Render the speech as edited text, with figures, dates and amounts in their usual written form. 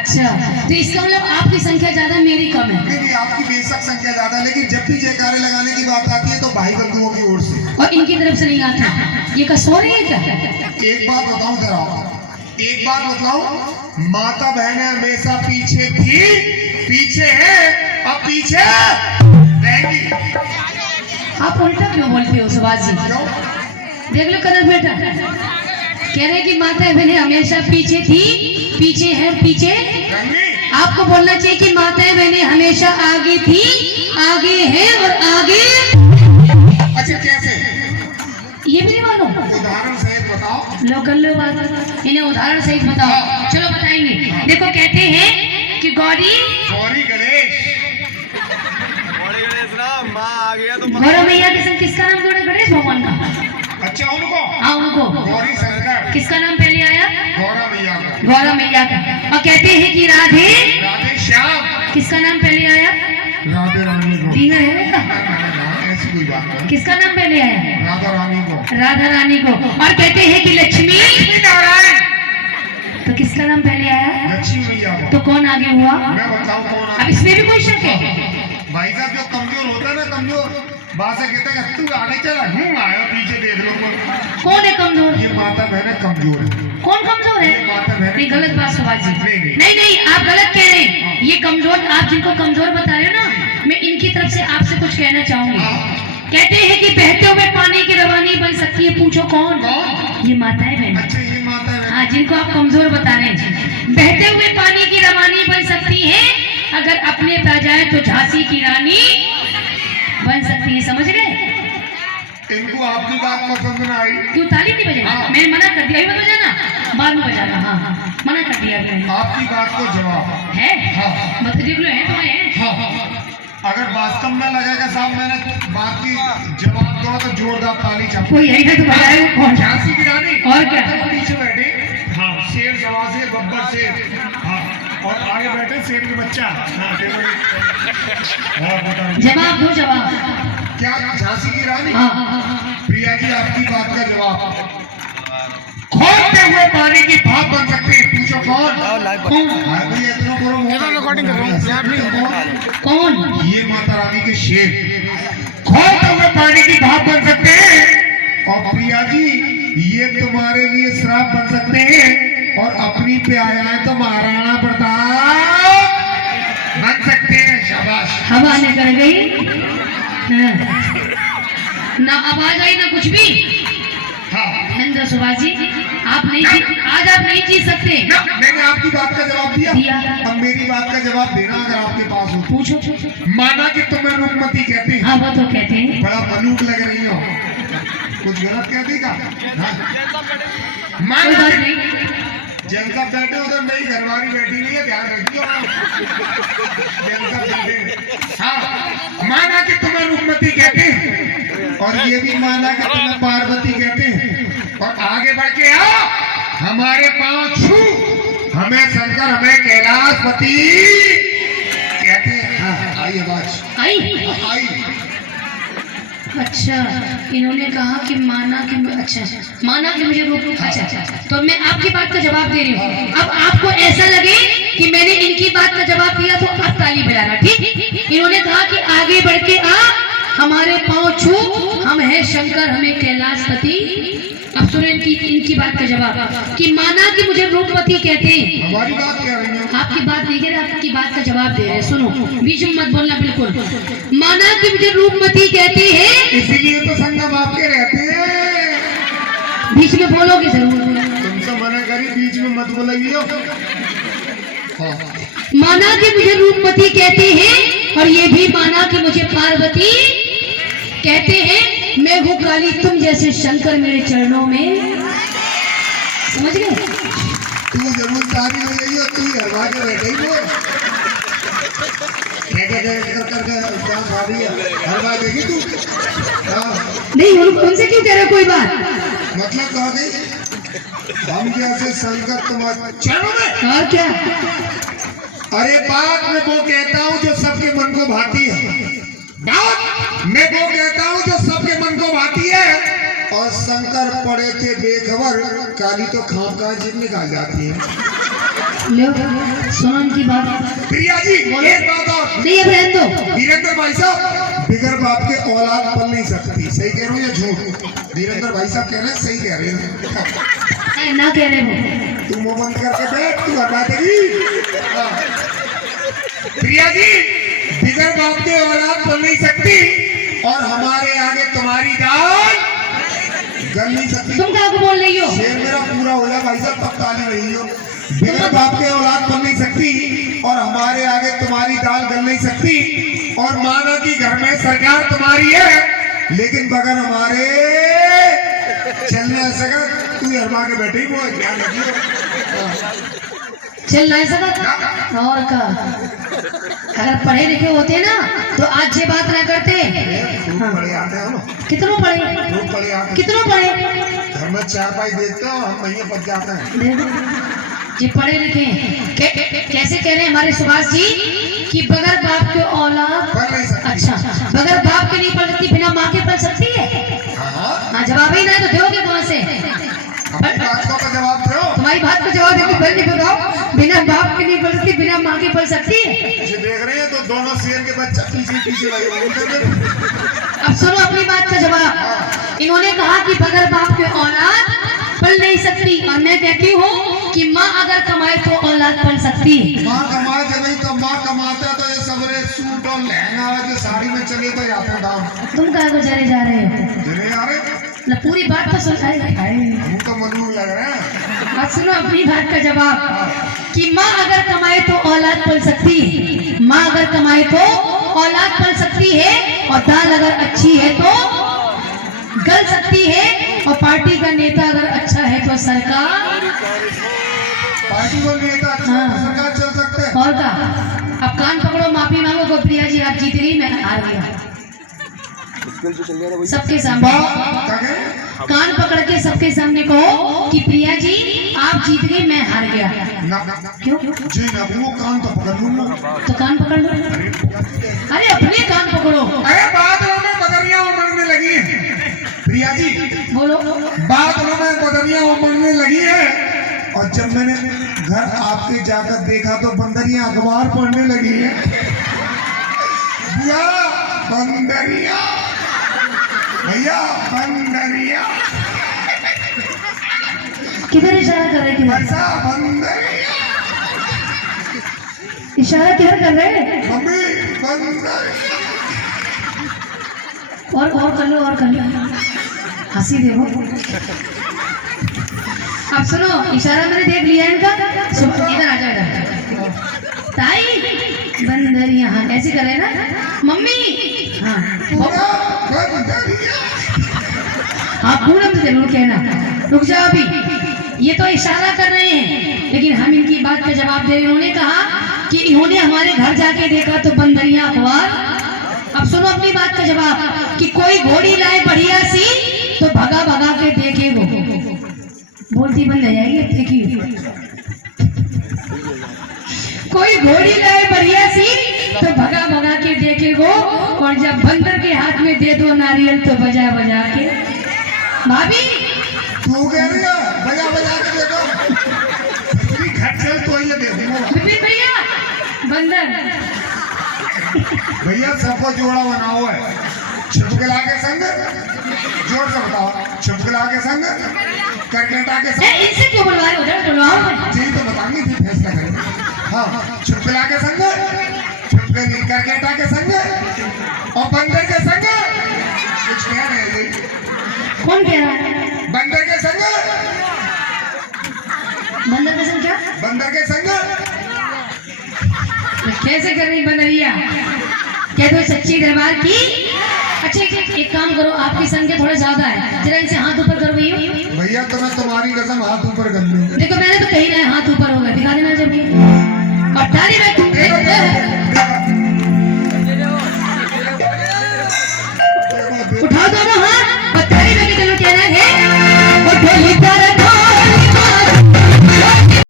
अच्छा, तो इसका मतलब आपकी संख्या ज्यादा, मेरी कम है। नहीं, आपकी बेशक संख्या ज्यादा, लेकिन जब भी जयकारे लगाने की बात आती है तो भाई बंधुओं की ओर से, और इनकी तरफ से नहीं आता। ये कसौर है क्या? एक बात बताऊं जरा, एक बात बताऊं, माता बहनें हमेशा पीछे थी, पीछे है और पीछे रहेंगी। आप उल्टा क्यों बोलते हो सुभाष जी? क्यों? देख लो कदर बेटा, कह रहे कि माता बहनें हमेशा पीछे थी, पीछे है, पीछे। आपको बोलना चाहिए कि माताएं बहनें हमेशा आगे थी, आगे है और आगे। अच्छा, कैसे? ये भी नहीं मालूम? उदाहरण सहित बताओ। लो कर लो बात, इन्हें उदाहरण सहित बताओ। चलो बताएंगे। देखो कहते हैं कि गौरी गणेश ना माँ आ गया तो गौरव मैया के संग किसका नाम जोड़ा? गणेश भगवान का। अच्छा, उनको हाँ उनको। गौरी शंकर, किसका नाम पहले आया? गौरव मैया का, गौरव मैया का। और कहते हैं कि राधे राधे श्याम, किसका नाम पहले आया? राधे रानी को। तीन है का? ऐसी कोई बात नहीं, किसका नाम पहले आया? राधा रानी को। राधा रानी को। और कहते हैं कि लक्ष्मी नारायण, तो किसका नाम पहले आया? लक्ष्मी मैया को। तो कौन आगे हुआ? मैं बताऊं कौन अब आगे? इसमें भी कोई शक है? भाई साहब, जो कमजोर होता है ना, कमजोर बात से कहता है तू आगे चला, आया पीछे देख लो। कौन है कमजोर? ये माता बहन कमजोर है। कौन कमजोर है? ये माता बहन। ये गलत बात सुभाष जी। नहीं। नहीं नहीं, आप गलत कह रहे हैं। ये कमजोर, आप जिनको कमजोर बता रहे हो ना, मैं इनकी तरफ से आपसे कुछ कहना चाहूंगी। कहते हैं कि बहते हुए पानी की रवानी बन सकती है, पूछो कौन? ये माताएं बहन। अच्छा, ये माता बहन। हाँ, जिनको आप कमजोर बता रहे हैं। बहते हुए पानी की रवानी बन सकती है, अगर अपने पे आ जाए तो झांसी की रानी बन सकती है। समझ गए? इनको आपकी बात पसंद ना आई। क्यों ताली नहीं बजाई? हाँ। मैंने मना कर दिया, अभी मत बजाना, बाद में बजाना। हाँ हाँ, मना कर दिया मैंने। आपकी बात को जवाब है? हाँ। मत देख लो, है तो है। हाँ, अगर वास्तव में लगेगा साहब मैंने बात की जवाब दो तो जोरदार ताली चाहूँ। कोई यही ना तो बजाए वो कौन? झांसी की रानी। और क्या? पीछे बैठे, हाँ, शेर सवा से बब्बर शेर, हाँ, और आगे बैठे शेर के बच्चा। हाँ, और बताओ। जवाब दो, जवाब। क्या झांसी की रानी? हाँ। प्रिया जी, आपकी बात का जवाब। खोदते हुए पानी की भाप बन सकती है, पूछो कौन? कौन? हाँ भैया, इतना करो, रिकॉर्डिंग कर रहा हूँ। कौन? ये माता रानी के शेर खोदते हुए पानी की भाप बन सकते हैं। और प्रिया जी, ये तुम्हारे लिए श्राप बन सकते हैं, और अपनी पे आया है तो महाराणा प्रताप बन सकते हैं। शाबाश। हवा निकल गई। हाँ। ना आवाज आई ना कुछ भी। हाँ, नंद सुभाष जी, आप नहीं आज आप नहीं जीत सकते। मैंने आपकी बात का जवाब दिया। दिया। अब मेरी बात का जवाब देना अगर आपके पास हो। पूछो। माना कि तुम्हें रूपमती कहते हैं। हाँ, वो तो कहते हैं। बड़ा मलूक लग रही हो, कुछ गलत कह देगा? हाँ। कोई माना बात कि नहीं। जनता बैठे उधर मेरी घरवाली बैठी नहीं है, ध्यान रखियो। जनता बैठे। हाँ, माना कि तुम्हें रूपमती कहते हैं, और ये भी माना कि तुम्हें पार्वती कहते हैं, और आगे बढ़ के आओ, हमारे पांव छू, हमें शंकर, हमें कैलाशपति कहते हैं। हाँ, आई आवाज आई। आई। अच्छा, इन्होंने कहा कि माना कि माना कि मुझे रोक। अच्छा, तो मैं आपकी बात का जवाब दे रही हूँ। अब आपको ऐसा लगे कि मैंने इनकी बात का जवाब दिया तो आप ताली बजाना, ठीक? इन्होंने कहा कि आगे बढ़ के आ, हमारे पांव छू, हम हैं शंकर, हमें कैलाशपति। अब सुनो इनकी बात का जवाब कि माना कि मुझे रूपवती कहते हैं। हमारी बात कह रही हो? आपकी बात नहीं कह रहे, आपकी बात का जवाब दे रहे हैं। सुनो, बीच में मत बोलना बिल्कुल। माना कि मुझे रूपमती कहते हैं, इसीलिए तो संगम आपके रहते हैं। बीच में बोलोगे जरूर। तुमसे मना करी, बीच में मत बोलेगी हो। हाँ। माना कि मुझे रूपमती कहते हैं, और ये भी माना कि मुझे पार्वती कहते हैं। मैं हूँ काली, तुम जैसे शंकर मेरे चरणों में। समझ गए? तू जरूर तारी हो गई हो, तू ही हरवा के बैठे ही हो। हरवा देगी तू? हाँ। नहीं, उनसे क्यों कह रहे हो? कोई बात मतलब कहा गई, हम जैसे शंकर तुम्हारे चरणों में। और क्या? अरे बात मैं वो कहता हूँ जो सबके मन को भाती है। बात मैं वो कहता हूँ जो सबके मन को भाती है। और शंकर पड़े थे बेखबर, काली तो खाम का जिद निकाल जाती है। लो सुनो इनकी बात। प्रिया जी एक बात और, नहीं अब रहने दो। वीरेंद्र भाई साहब, बिगर बाप के औलाद पल नहीं सकती। सही कह रहा हूँ या झूठ? वीरेंद्र भाई साहब कह रहे हैं, सही कह रहे हैं। ना कह रहे हो तू मुंह बंद करके बैठ, तू हटा देगी। हाँ। प्रिया जी बिगर बाप के औलाद पल नहीं सकती, और हमारे आगे तुम्हारी दाल गल नहीं सकती। तुम क्या बोल रही हो? शेर मेरा पूरा हो गया भाई साहब, तब ताली रही हो। बिगर बाप के औलाद बन नहीं सकती, और हमारे आगे तुम्हारी दाल गल नहीं सकती, और माना कि घर में सरकार तुम्हारी है, लेकिन बगैर हमारे चलने आ सका। तू हरमा के बैठे ही वो ध्यान रखियो। चल नहीं सकता और का। अगर पढ़े लिखे होते ना तो आज ये बात ना करते। खूब बड़े आते हैं ना, कितनों पढ़े? खूब बड़े आते हैं। कितनों पढ़े? घर में चार पाई देखते हो, हम महीने बच जाते हैं। ये पढ़े लिखे हैं। कैसे कह रहे हैं हमारे सुभाष जी कि बगैर बाप के औलाद पढ़ नहीं सकती। अच्छा, बगैर बाप के नहीं पढ़ सकती, बिना माँ के पढ़ सकती है? हाँ, जवाब ही नहीं तो दोगे कहाँ से? अपनी बात का जवाब दो। तुम्हारी बात का जवाब देती बल्कि बताओ, बिना बाप के नहीं पढ़ सकती, बिना माँ के पढ़ सकती है? ये देख रहे हैं तो दोनों शेर के बच्चा पीछे पीछे लगे हुए। अब सुनो अपनी बात का जवाब। इन्होंने कहा कि बगैर बाप के औलाद पल नहीं सकती, और मैं कहती हूँ कि माँ अगर कमाए तो औलाद पल सकती है। माँ कमाए जब नहीं तो माँ कमाता है, तो ये सबरे सूट और लहंगा वाले साड़ी में चले तो जाते हैं दाम। तुम कहाँ को चले जा रहे हो? जिन्हें यार ना पूरी बात तो सुन। हम तो मनूर लग रहे हैं। अब सुनो अपनी बात का जवाब कि माँ अगर कमाए तो औलाद पल सकती है। माँ अगर कमाए तो औलाद पल सकती है, और दाल अगर अच्छी है तो गल सकती है, और पार्टी का नेता अगर अच्छा है तो सरकार। पार्टी को नेता अच्छा है, तो सरकार चल सकते हैं। और का अब कान पकड़ो, माफी मांगो को प्रिया जी आप जीत गई, मैं हार गया सबके सामने। क्या कहें? कान पकड़ के सबके सामने कहो कि प्रिया जी आप जीत गई, मैं हार गया। ना क्यों? जी ना, वो कान तो पकड़ लूंगा। तो कान पकड़ लो। अरे अपने कान पकड़ो। अरे बादलों में बदरियां उमड़ने लगी हैं। प्रिया जी बोलो। बादलों में बदरियां उमड़ने लगी है, और जब मैंने घर आपके जाकर देखा तो बंदरियां अखबार पढ़ने लगी है। भैया बंदरिया, भैया बंदरिया, किधर इशारा कर रहे? किधर ऐसा बंदरिया, इशारा किधर कर रहे? मम्मी बंदरिया। और कर लो, और कर लो, हंसी देखो। अब सुनो, इशारा मैंने देख लिया इनका। इधर आ जाओ, इधर ताई बंदर यहाँ ऐसे कर रहे ना मम्मी। हाँ हाँ पूनम से जरूर कहना। रुक जाओ अभी, ये तो इशारा कर रहे हैं, लेकिन हम इनकी बात का जवाब दे रहे हैं। उन्होंने कहा कि इन्होंने हमारे घर जाके देखा तो बंदरिया अखबार। अब सुनो अपनी बात का जवाब कि कोई घोड़ी लाए बढ़िया सी तो भगा भगा के देखे वो। बोलती बंद हो जाएगी अब देखिए। कोई घोड़ी लाए बढ़िया सी तो भगा भगा के देखे वो, और जब बंदर के हाथ में दे दो नारियल तो बजा बजा के। भाभी तू कह रही है बजा बजा के देखो, घर चल तो ये देखो। विपिन भैया बंदर भैया सबको जोड़ा बना हुआ है। छिपकला के संग, जोड़ से बताओ, छिपकला के संग, करकेटा के संग। इनसे क्यों बुलवा रहे हो? उधर बुलवाओ। जी तो बताएंगे, फिर फैसला करेंगे। हाँ, छिपकला के संग, छिपकली करकेटा के संग, और बंदर के संग। कुछ कह रहे हैं जी? कौन कह रहा है? बंदर के संग, बंदर के संग क्या? बंदर के संग। कैसे कर रही बंदरिया? क्या तो सच्ची दरबार की? अच्छा एक काम करो, आपकी संख्या थोड़ा ज्यादा है, जरा इनसे हाथ ऊपर करो भैया। भैया तो मैं तुम्हारी कसम हाथ ऊपर कर लूंगा। देखो मैंने तो कही ना हाथ ऊपर होगा, दिखा देना जब। और ताली में